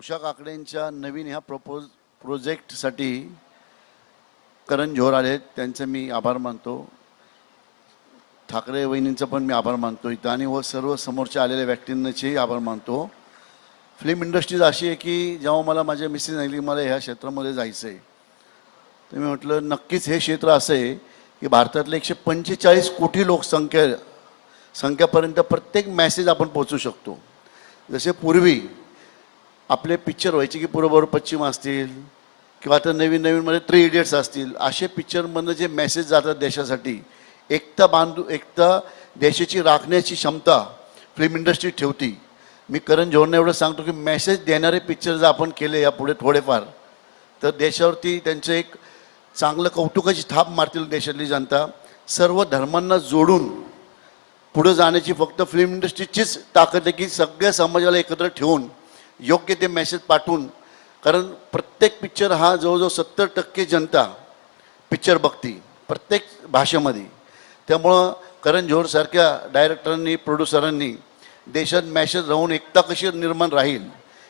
उषा काकडेंच्या नवीन ह्या प्रोजेक्टसाठी करण जोहर आले, त्यांचे मी आभार मानतो. ठाकरे वहिनींचं पण मी आभार मानतो इथं, आणि व सर्व समोरच्या आलेल्या व्यक्तींनाचेही आभार मानतो. फिल्म इंडस्ट्रीज अशी आहे की जेव्हा मला माझ्या मिसेस सांगितली मला ह्या क्षेत्रामध्ये जायचं आहे, तर मी म्हटलं नक्कीच हे क्षेत्र असं आहे की भारतातले 145 कोटी संख्यापर्यंत प्रत्येक मॅसेज आपण पोचू शकतो. जसे पूर्वी आपले पिक्चर व्हायचे की पूर्व पश्चिम असतील किंवा आता नवीन नवीनमध्ये 3 इडियट्स असतील, असे पिक्चरमधनं जे मेसेज जातात देशासाठी, एकता देशाची राखण्याची क्षमता फिल्म इंडस्ट्री ठेवती. मी करण जोहरने एवढं सांगतो की मेसेज देणारे पिक्चर जर आपण केले यापुढे थोडेफार, तर देशावरती त्यांचं एक चांगलं कौतुकाची थाप मारतील देशातली जनता. सर्व धर्मांना जोडून पुढे जाण्याची फक्त फिल्म इंडस्ट्रीचीच ताकद आहे की सगळ्या समाजाला एकत्र ठेवून योग्य ते मेसेज पाठवून, कारण प्रत्येक पिक्चर हा जवळजवळ 70% जनता पिक्चर बघती प्रत्येक भाषेमध्ये. त्यामुळं करण जोहरसारख्या डायरेक्टरांनी प्रोड्युसरांनी देशात मॅसेज राहून एकता कशी निर्माण राहील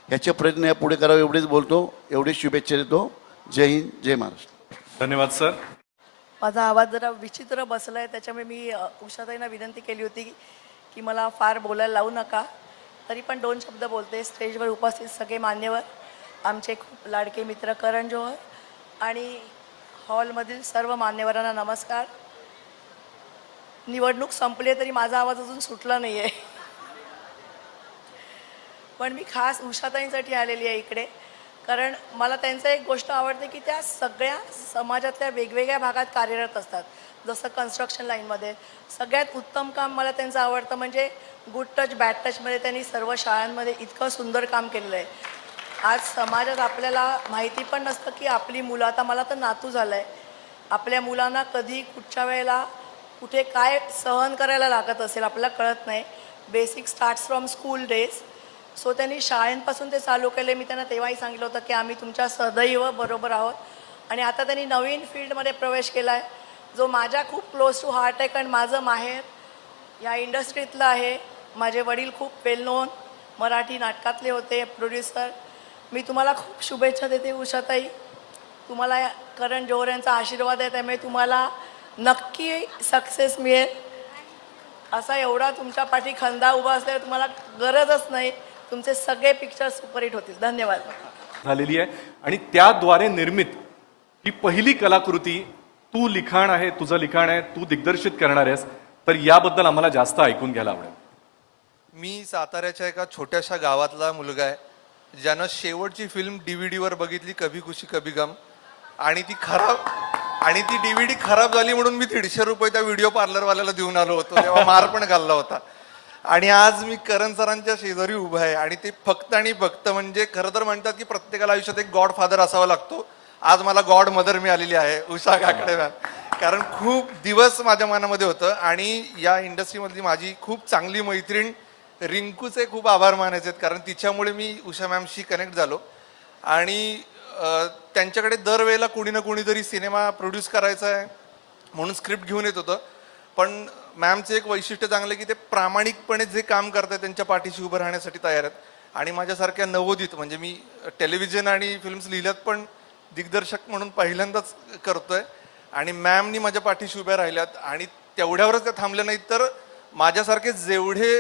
ह्याचे प्रयत्न या पुढे करावे, एवढेच बोलतो. एवढीच शुभेच्छा देतो. जय हिंद, जय महाराष्ट्र. धन्यवाद सर. माझा आवाज जरा विचित्र बसलाय, त्याच्यामुळे मी उषाताईंना विनंती केली होती की मला फार बोलायला लावू नका, तरी पण 2 शब्द बोलते. स्टेजवर उपस्थित सगळे मान्यवर, आमचे खूप लाडके मित्र करण जोहर आणि हॉलमधील सर्व मान्यवरांना नमस्कार. निवडणूक संपली तरी माझा आवाज अजून सुटला नाही आहे, पण मी खास उषाताईंसाठी आलेली आहे इकडे, कारण मला त्यांचं एक गोष्ट आवडते की त्या सगळ्या समाजातल्या वेगवेगळ्या भागात कार्यरत असतात. जसं कन्स्ट्रक्शन लाईनमध्ये सगळ्यात उत्तम काम मला त्यांचं आवडतं म्हणजे गुड टच बॅड टचमध्ये त्यांनी सर्व शाळांमध्ये इतकं सुंदर काम केलेलं आहे. आज समाजात आपल्याला माहिती पण नसतं की आपली मुलं, आता मला तर नातू झालं आहे, आपल्या मुलांना कधी कुठच्या वेळेला कुठे काय सहन करायला लागत असेल आपल्याला कळत नाही. Basic starts from school days. So त्यांनी शाळेंपासून ते चालू केले. मी त्यांना तेव्हाही सांगितलं होतं की आम्ही तुमच्या सदैव बरोबर आहोत. आणि आता त्यांनी नवीन फील्डमध्ये प्रवेश केला आहे जो माझ्या खूप क्लोज टू हार्ट आहे, कारण माझं माहेर या इंडस्ट्रीतलं आहे. माझे वडील खूप वेल नोन मराठी नाटकातले होते, प्रोड्युसर. मी तुम्हाला खूप शुभेच्छा देते उषाताई. तुम्हाला करण जोहर यांचा आशीर्वाद आहे, त्यामुळे तुम्हाला नक्की सक्सेस मिळेल. असा एवढा तुमच्या पाठी खंदा उभा असल्यावर तुम्हाला गरजच नाही, तुमचे सगळे पिक्चर सुपरहिट होतील. धन्यवाद. झालेली आहे आणि त्याद्वारे निर्मित ही पहिली कलाकृती तू लिखाण आहे, तुझं लिखाण आहे, तू दिग्दर्शित करणार आहेस, तर याबद्दल आम्हाला जास्त ऐकून घ्यायला आवडेल. मी साताऱ्याच्या एका छोट्याशा गावातला मुलगा आहे ज्यानं शेवटची फिल्म DVD बघितली, कभी खुशी कभी गम, आणि ती DVD खराब झाली म्हणून मी 150 रुपये त्या व्हिडिओ पार्लरवाल्याला देऊन आलो होतो, तेव्हा मार पण घालला होता. आणि आज मी करण सरांच्या शेजारी उभा आहे आणि ते फक्त आणि फक्त म्हणजे खरं तर म्हणतात की प्रत्येकाला आयुष्यात एक गॉड फादर असावा लागतो. आज मला गॉड मदर मिळालेली आहे उषा काकडे मॅम, कारण खूप दिवस माझ्या मनामध्ये होतं. आणि या इंडस्ट्रीमधली माझी खूप चांगली मैत्रीण रिंकूचे खूप आभार मानायचे आहेत, कारण तिच्यामुळे मी उषा मॅमशी कनेक्ट झालो. आणि त्यांच्याकडे दरवेळेला कोणी ना कोणीतरी सिनेमा प्रोड्यूस करायचा आहे म्हणून स्क्रिप्ट घेऊन येत होतं. पण मॅमचं एक वैशिष्ट्य चांगलं की ते प्रामाणिकपणे जे काम करतात त्यांच्या पाठीशी उभं राहण्यासाठी तयार आहेत. आणि माझ्यासारख्या नवोदित, म्हणजे मी टेलिव्हिजन आणि फिल्म्स लिहिल्यात पण दिग्दर्शक म्हणून पहिल्यांदाच करतोय, आणि मॅमनी माझ्या पाठीशी उभ्या राहिल्यात. आणि तेवढ्यावरच त्या थांबल्या नाहीत, तर माझ्यासारखे जेवढे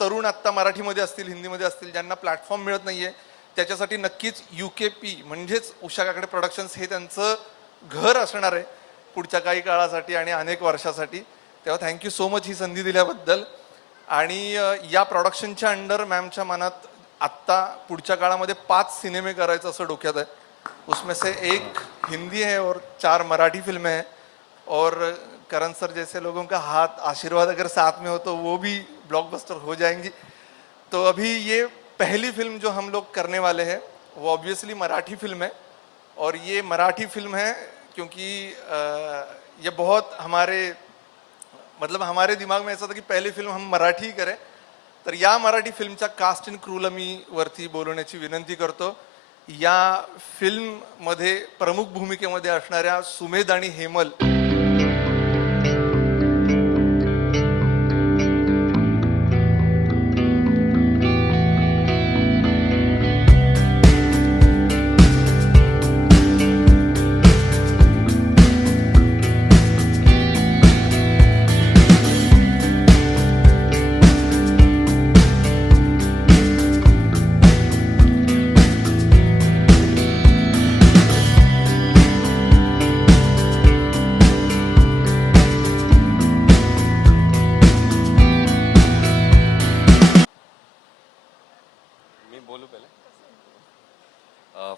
तरुण आत्ता मराठीमध्ये असतील, हिंदीमध्ये असतील, ज्यांना प्लॅटफॉर्म मिळत नाहीये, त्याच्यासाठी नक्कीच UKP म्हणजेच उषा काकडे प्रोडक्शन्स हे त्यांचं घर असणार आहे पुढच्या काही काळासाठी आणि अनेक वर्षासाठी. तेव्हा थँक्यू सो मच ही संधी दिल्याबद्दल. आणि या प्रोडक्शनच्या अंडर मॅमच्या मनात आत्ता पुढच्या काळामध्ये 5 सिनेमे करायचं असं डोक्यात आहे. उसमें से 1 हिंदी है और 4 मराठी फिल्में हैं. और करण सर जैसे लोगों का हाथ आशीर्वाद अगर साथ में हो तो वो भी ब्लॉकबस्टर हो जाएंगी. तो अभी ये पहली फिल्म जो हम लोग करने वाले हैं वो ऑब्वियसली मराठी फिल्म है. और ये मराठी फिल्म है क्योंकि ये बहुत हमारे दिमाग में ऐसा था कि पहली फिल्म हम मराठी करें. तर या मराठी फिल्मच्या कास्ट अँड क्रूला मी वरती बोलवण्याची विनंती करतो. या फिल्ममध्ये प्रमुख भूमिकेमध्ये असणाऱ्या सुमेध आणि Hemal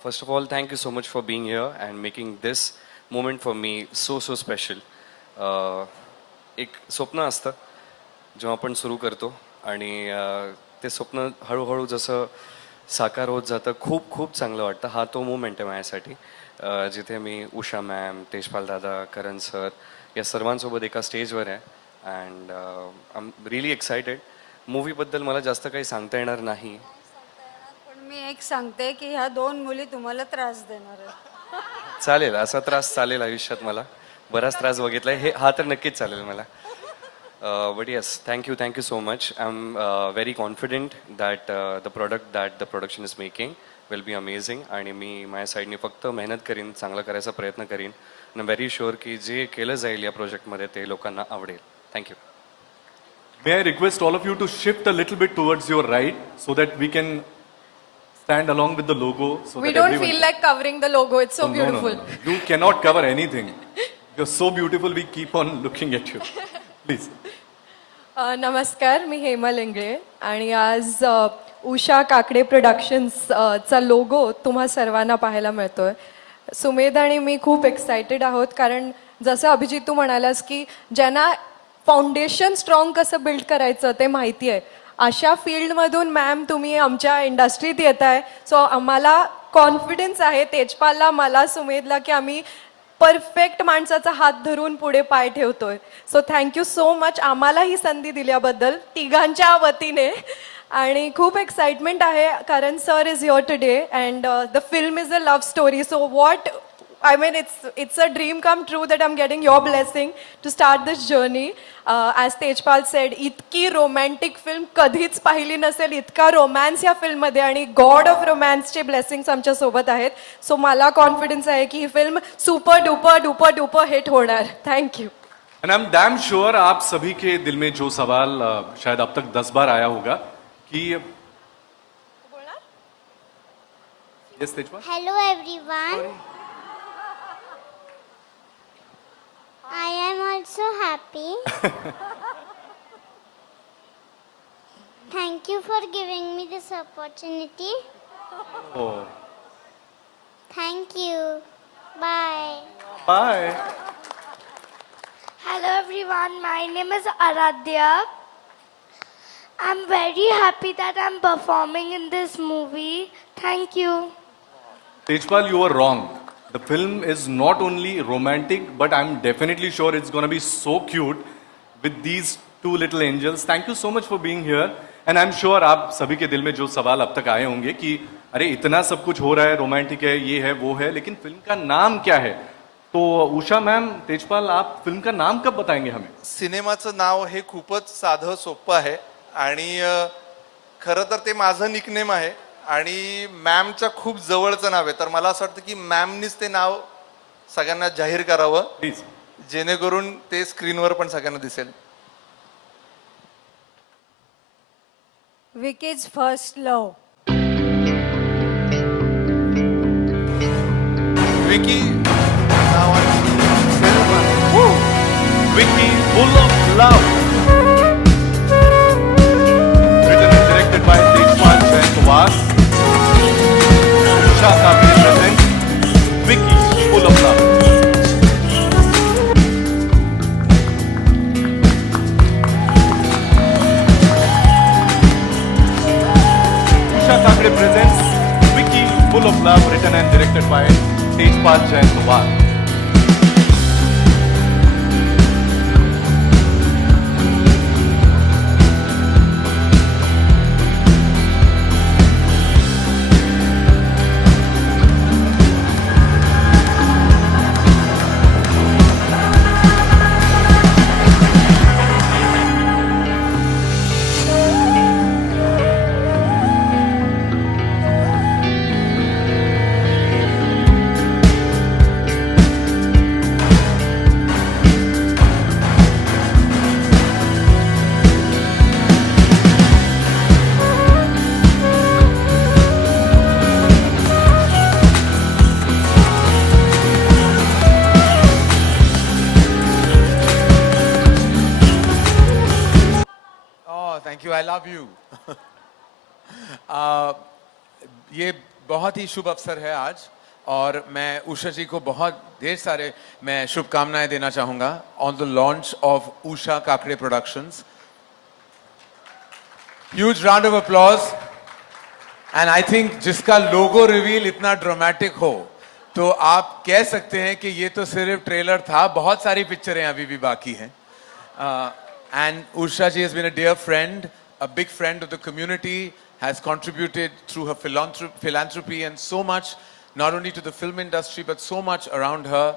First of all, thank you so much for being here and making this moment for me so special. एक स्वप्न असतं जेव्हा आपण सुरू करतो आणि ते स्वप्न हळूहळू जसं साकार होत जातं खूप चांगलं वाटतं. हा तो मोमेंट आहे माझ्यासाठी जिथे मी उषा मॅम, तेजपाल दादा, करण सर या सर्वांसोबत एका स्टेजवर आहे. And I am really excited. मूवीबद्दल मला जास्त काही सांगता येणार नाही. पण मी एक सांगते की ह्या 2 मुली तुम्हाला त्रास देणार आहेत. चालेल, असा त्रास चालेल आयुष्यात. मला बराच त्रास बघितलाय, हा तर नक्कीच चालेल मला. But yes, thank you so much. I am very confident that the product that the production is making will be amazing. आणि मी माझ्या साईडने फक्त मेहनत करीन, चांगलं करायचा प्रयत्न करीन. आणि व्हेरी शुअर की जे केलं जाईल या प्रोजेक्टमध्ये ते लोकांना आवडेल. Thank you. May I request all of you to shift a little bit towards your right so that we can stand along with the logo. So We that don't everyone feel like covering the logo. It's so No, no, beautiful. no. You cannot cover anything. You're so beautiful. We keep on looking at you. Please. नमस्कार, मी हेमा लेंगळे आणि आज Usha Kakade productions चा logo तुम्हा सर्वांना पाहायला मिळतोय. सुमेध आणि मी खूप एक्सायटेड आहोत कारण जसं अभिजित तू म्हणालास की ज्यांना फाउंडेशन स्ट्रॉंग कसं बिल्ड करायचं ते माहिती आहे, अशा फील्डमधून मॅम तुम्ही आमच्या इंडस्ट्रीत येत आहे. सो आम्हाला कॉन्फिडन्स आहे, तेजपालला, मला, सुमेधला, की आम्ही परफेक्ट माणसाचा हात धरून पुढे पाय ठेवतोय. सो थँक्यू सो मच आम्हाला ही संधी दिल्याबद्दल तिघांच्या वतीने. आणि खूप एक्साइटमेंट आहे कारण sir is here today and the film is a love story. So what I mean, it's a dream come true that I'm getting your blessing to start this journey. As Tejpal said, इतकी romantic film कधीच पाहिली नसेल, इतका romance या फिल्ममध्ये आणि God of रोमॅन्सचे blessings आमच्या सोबत आहेत. सो मला कॉन्फिडन्स आहे की ही फिल्म सुपर डुपर हिट होणार. Thank you. And I'm damn sure आप सभी के दिल में जो सवाल शायद अब तक 10 बार आया होगा कि Yes, Tejpal. Hello everyone. I am also happy. Thank you for giving me this opportunity. Oh. Thank you. Bye. Bye. Hello everyone, my name is Aradhya. I'm very happy that I'm performing in this movie. Thank you. Tejpal, you were wrong. The film is not only romantic, but I'm definitely sure it's going to be so cute with these 2 little angels. Thank you so much for being here. And I'm sure आप सभी के दिल में जो सवाल अब तक आए होंगे कि अरे इतना सब कुछ हो रहा है, रोमांटिक है, ये है, वो है, लेकिन फिल्म का नाम क्या है? तो उषा मैम, तेजपाल, आप फिल्म का नाम कब बताएंगे हमें? सिनेमाचं नाव हे खूपच साधं सोपं आहे आणि खरं तर ते माझं निकनेम आहे आणि मॅमच्या खूप जवळचं नाव आहे. तर मला असं वाटतं की मॅमनीच ते नाव सगळ्यांना जाहीर करावं, प्लीज, जेणेकरून ते स्क्रीनवर पण सगळ्यांना दिसेल. विकीज फर्स्ट लव. विकी नावाची फिल्म आहे. Vicky, full of love. Written and directed by Tejpal Jaiswal. Usha Kakade presents Vicky, full of love. Usha Kakade presents Vicky, full of love, written and directed by Tejpal Jaiswal. Thank you, I love you. ये बहुत ही शुभ अवसर है आज और मैं उषा जी को बहुत ढेर सारे मैं शुभकामनाएं देना चाहूँगा on the launch of Usha Kakade productions. Huge round of applause. And I think जिसका लोगो रिवील इतना ड्रामेटिक हो तो आप कह सकते हैं कि ये तो सिर्फ ट्रेलर था, बहुत सारी पिक्चरें अभी भी बाकी हैं. And Usha ji has been a dear friend, a big friend of the community, has contributed through her philanthropy and so much, not only to the film industry but so much around her.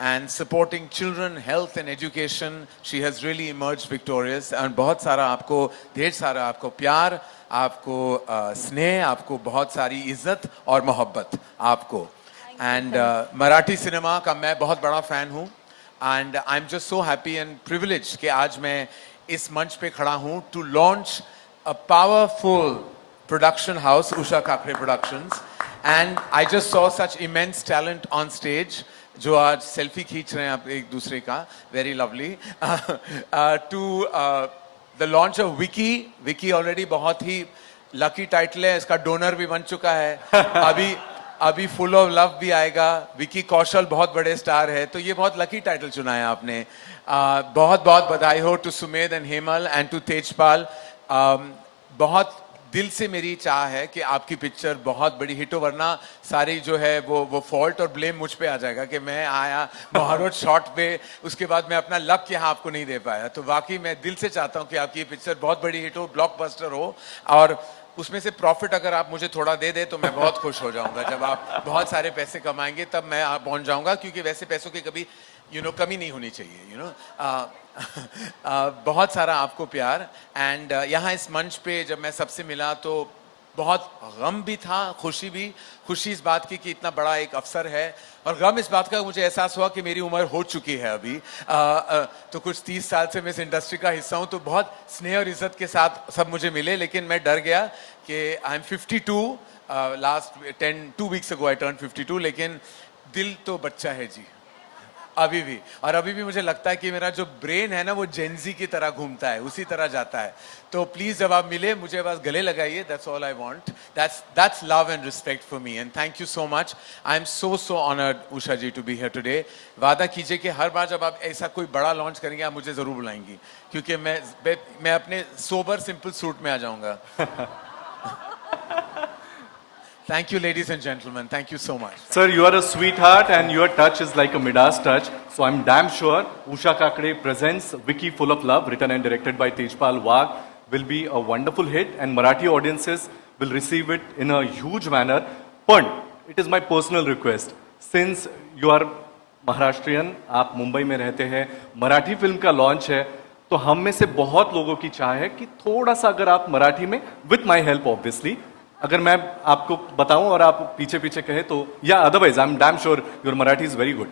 And supporting children, health and education, she has really emerged victorious. And बहुत सारा आपको, ढेर सारा आपको प्यार, आपको स्नेह, आपको बहुत सारी इज्जत और मोहब्बत आपको. And मराठी सिनेमा का मैं बहुत बड़ा फैन हूँ. And I'm just so happy and privileged कि आज मैं इस मंच पे खड़ा हूँ to launch a powerful production house, Usha Kakre Productions. And I just saw such immense talent on stage. जो आज सेल्फी खींच रहे हैं आप एक दूसरे का, very lovely. To the launch of Vicky already बहुत ही लकी टाइटल है, इसका डोनर भी बन चुका है. अभी फुल ऑफ लव भी आएगा. विकी कौशल बहुत बड़े स्टार है, तो ये बहुत लकी टाइटल चुना है आपने. बहुत बहुत बधाई हो to Sumedh and Hemal and to Tejpal. बहुत दिल से मेरी चाह है कि आपकी पिक्चर बहुत बड़ी हिट हो, वरना सारी जो है वो फॉल्ट और ब्लेम मुझ पे आ जाएगा कि मैं आया महारोज शॉट पे, उसके बाद मैं अपना लक यहाँ आपको नहीं दे पाया. तो वाकई मैं दिल से चाहता हूँ कि आपकी ये पिक्चर बहुत बड़ी हिट हो, ब्लॉकबस्टर हो, और उसमें से प्रॉफिट अगर आप मुझे थोड़ा दे दे तो मैं बहुत खुश हो जाऊंगा. जब आप बहुत सारे पैसे कमाएंगे तब मैं आप पहुंच जाऊंगा, क्योंकि वैसे पैसों की कभी कमी नहीं होनी चाहिए. बहुत सारा आपको प्यार. एंड यहाँ इस मंच पे जब मैं सबसे मिला तो बहुत गम भी था, खुशी भी. खुशी इस बात की कि इतना बड़ा एक अवसर है, और गम इस बात का मुझे एहसास हुआ कि मेरी उम्र हो चुकी है अभी. तो कुछ 30 साल से मैं इस इंडस्ट्री का हिस्सा हूँ, तो बहुत स्नेह और इज्जत के साथ सब मुझे मिले, लेकिन मैं डर गया कि I am 52. Last 2 weeks ago I turned 52, लेकिन दिल तो बच्चा है जी अभी भी. और अभी भी मुझे लगता है कि मेरा जो ब्रेन है ना वो जेनजी की तरह घूमता है, उसी तरह जाता है. तो प्लीज जब आप मिले मुझे बस गले लगाइए, that's all I want. That's love and respect for me, and thank you so much. I am so honoured Usha ji to be here today. वादा कीजिए कि हर बार जब आप ऐसा कोई बड़ा लॉन्च करेंगे आप मुझे जरूर बुलाएंगी, क्योंकि मैं अपने सोबर सिंपल सूट में आ जाऊंगा. Thank you, ladies and gentlemen. Thank you so much. Sir, you are a sweetheart and your touch is like a Midas touch. So I'm damn sure Usha Kakade presents Wiki Full of Love, written and directed by Tejpal Wagh, will be a wonderful hit and Marathi audiences will receive it in a huge manner. But it is my personal request, since you are Maharashtrian, आप मुंबई में रहते हैं, Marathi film का launch है, तो हम में से बहुत लोगों की चाह है कि थोड़ा सा अगर आप मराठी में, with my help obviously, अगर मैं आपको बताऊं और आप पीछे पीछे कहे तो, या otherwise I am damn sure your Marathi is very good.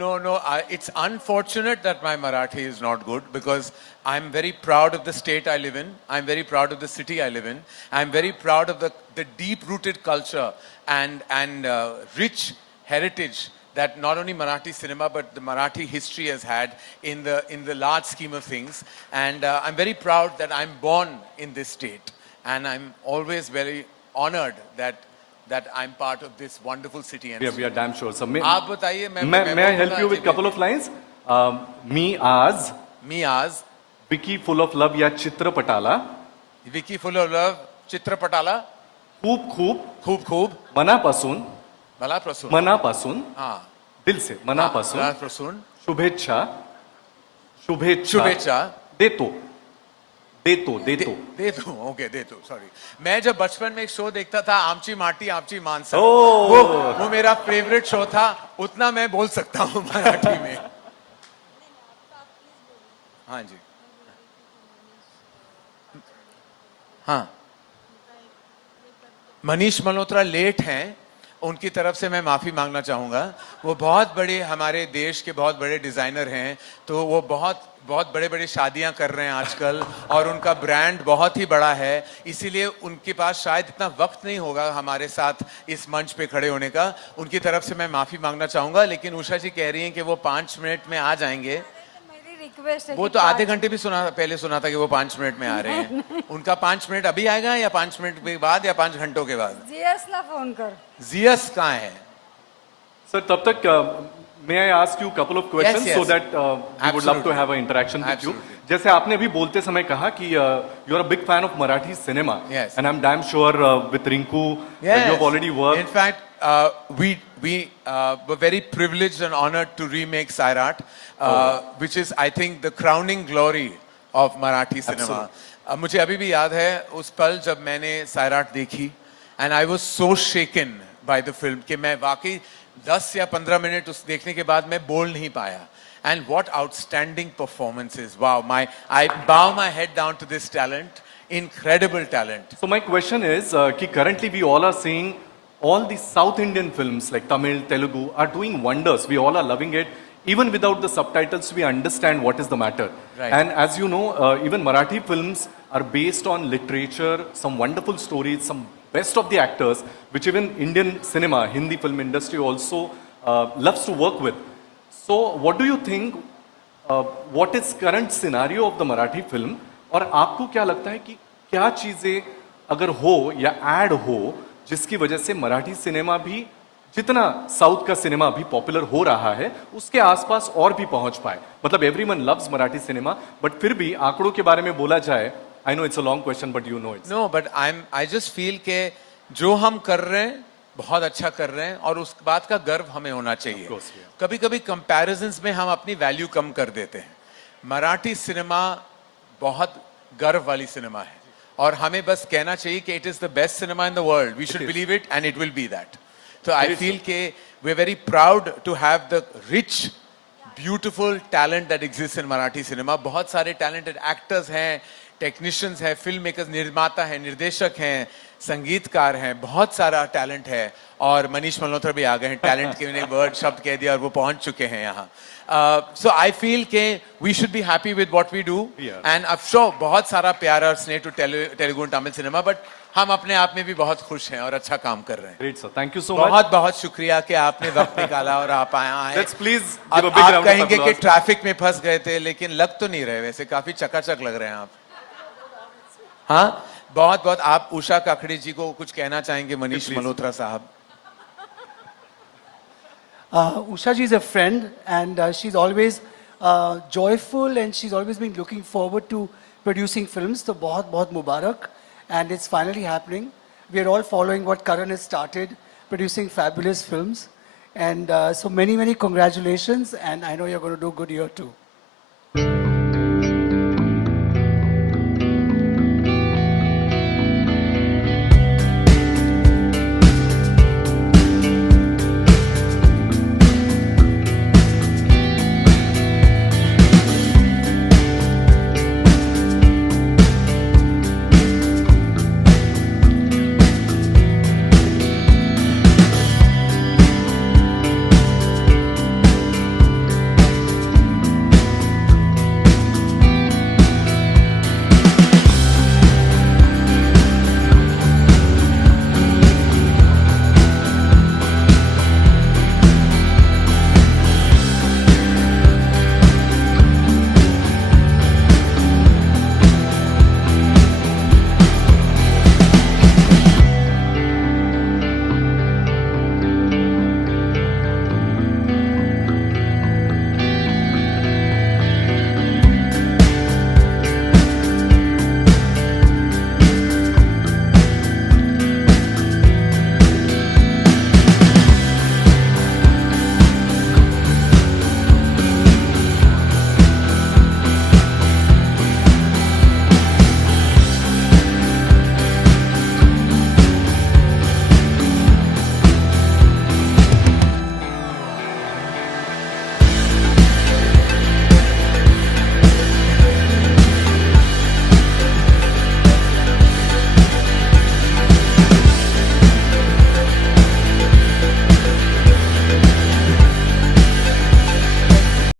No. It's unfortunate that my Marathi is not good, because I'm very proud of the state I live in. I'm very proud of the city I live in. I'm very proud of the deep-rooted culture and rich heritage that not only Marathi cinema but the Marathi history has had in the large scheme of things. And I'm very proud that I'm born in this state. And I'm always very honored that I'm part of this wonderful city. And we are damn sure. So आप बताइए, may I help you with couple of lines? मी आज विकी फुल of लव या चित्रपटाला, विकी फुल of लव चित्रपटाला खूप मनापासून हाँ, दिल से मनापासून शुभेच्छा देतो. ओके, देतो. सॉरी, मैं जब बचपन में एक शो देखता था, आमची माटी आमची मानसा, वो मेरा फेवरेट शो था. उतना मैं बोल सकता हूँ मराठी में. हाँ जी, हाँ. मनीष मल्होत्रा लेट हैं, उनकी तरफ से मैं माफ़ी मांगना चाहूँगा. वो बहुत बड़े हमारे देश के बहुत बड़े डिज़ाइनर हैं, तो वो बहुत बड़े शादियां कर रहे हैं आजकल, और उनका ब्रांड बहुत ही बड़ा है, इसीलिए उनके पास शायद इतना वक्त नहीं होगा हमारे साथ इस मंच पे खड़े होने का. उनकी तरफ से मैं माफ़ी मांगना चाहूँगा, लेकिन उषा जी कह रही हैं कि वो 5 मिनट में आ जाएंगे. मेरी रिक्वेस्ट है वो कि तो आधे घंटे भी पहले सुना था कि वो 5 मिनट में आ रहे हैं। उनका 5 मिनट अभी आएगा या 5 मिनट के बाद या 5 घंटों के बाद? जीएस ला फोन कर. जियस कहाँ है? Sir, तब तक may I ask you a couple of questions yes. so that we would love to Absolutely. have an interaction with you. Absolutely. जैसे आपने अभी बोलते समय कहा कि you are a big fan of Marathi cinema, Yes. and I'm damn sure with Rinku you have already worked. In fact, we were very privileged and honored to remake Sairat, which is, I think, the crowning glory of Marathi cinema. मुझे अभी भी याद है उस पल जब मैंने Sairat देखी, and I was so shaken by the film कि मैं वाकई 10 या 15 मिनट उस देखने के बाद मैं बोल नहीं पाया. And what outstanding performances! Wow, I bow my head down to this talent, incredible talent. So my question is कि currently we all are seeing all the South Indian films like Tamil, Telugu are doing wonders. We all are loving it. Even without the subtitles, we understand what is the matter. Right. And as you know, even Marathi films are based on literature, some wonderful stories, some best of the actors, which even Indian cinema, Hindi film industry also loves to work with. So what do you think, what is current scenario of the Marathi film? और आपको क्या लगता है कि क्या चीजें अगर हो या ऐड हो जिसकी वजह से मराठी सिनेमा भी जितना साउथ का सिनेमा अभी पॉपुलर हो रहा है उसके आसपास और भी पहुंच पाए? मतलब everyone loves Marathi cinema, but फिर भी आंकड़ों के बारे में बोला जाए, I know it's a long question but you know it's. No, but I just feel के जो हम कर रहे हैं बहुत अच्छा कर रहे हैं और उस बात का गर्व हमें होना चाहिए. course, yeah. कभी कभी कंपैरिजंस में हम अपनी वैल्यू कम कर देते हैं. मराठी सिनेमा बहुत गर्व वाली सिनेमा है और हमें बस कहना चाहिए कि it is the best cinema in the world. We should believe it and it will be that. So I feel के we are very proud to have the rich, beautiful talent that exists in Marathi cinema. बहुत सारे talented actors हैं, technicians हैं, filmmakers, निर्माता हैं, निर्देशक हैं, संगीतकार हैं, बहुत सारा talent है और मनीष मल्होत्रा भी आ गए हैं. Talent के मैंने word शब्द कह दिया और वो पहुंच चुके हैं यहाँ. So I feel के we should be happy with what we do. Yeah. And I'm sure बहुत सारा प्यार और स्नेह to Telugu and Tamil cinema, but हम अपने आप में भी बहुत खुश हैं और अच्छा काम कर रहे हैं. Great sir, thank you so much. बहुत बहुत शुक्रिया कि आपने वक्त निकाला और आप आए. लेट्स प्लीज अब गिव अ बिग आप राउंड कहेंगे ऑफ कि अप्लॉज. ट्रैफिक में फंस गए थे, लेकिन लग तो नहीं रहे, वैसे काफी चकाचक लग रहे हैं आप. हाँ, बहुत बहुत. आप उषा काकड़े जी को कुछ कहना चाहेंगे? मनीष मल्होत्रा साहब. Usha ji is a friend and she's always joyful and she's always been looking forward to producing films. So बहुत बहुत मुबारक, and it's finally happening. We are all following what Karan has started, producing fabulous films, and so many congratulations, and I know you're going to do good here too.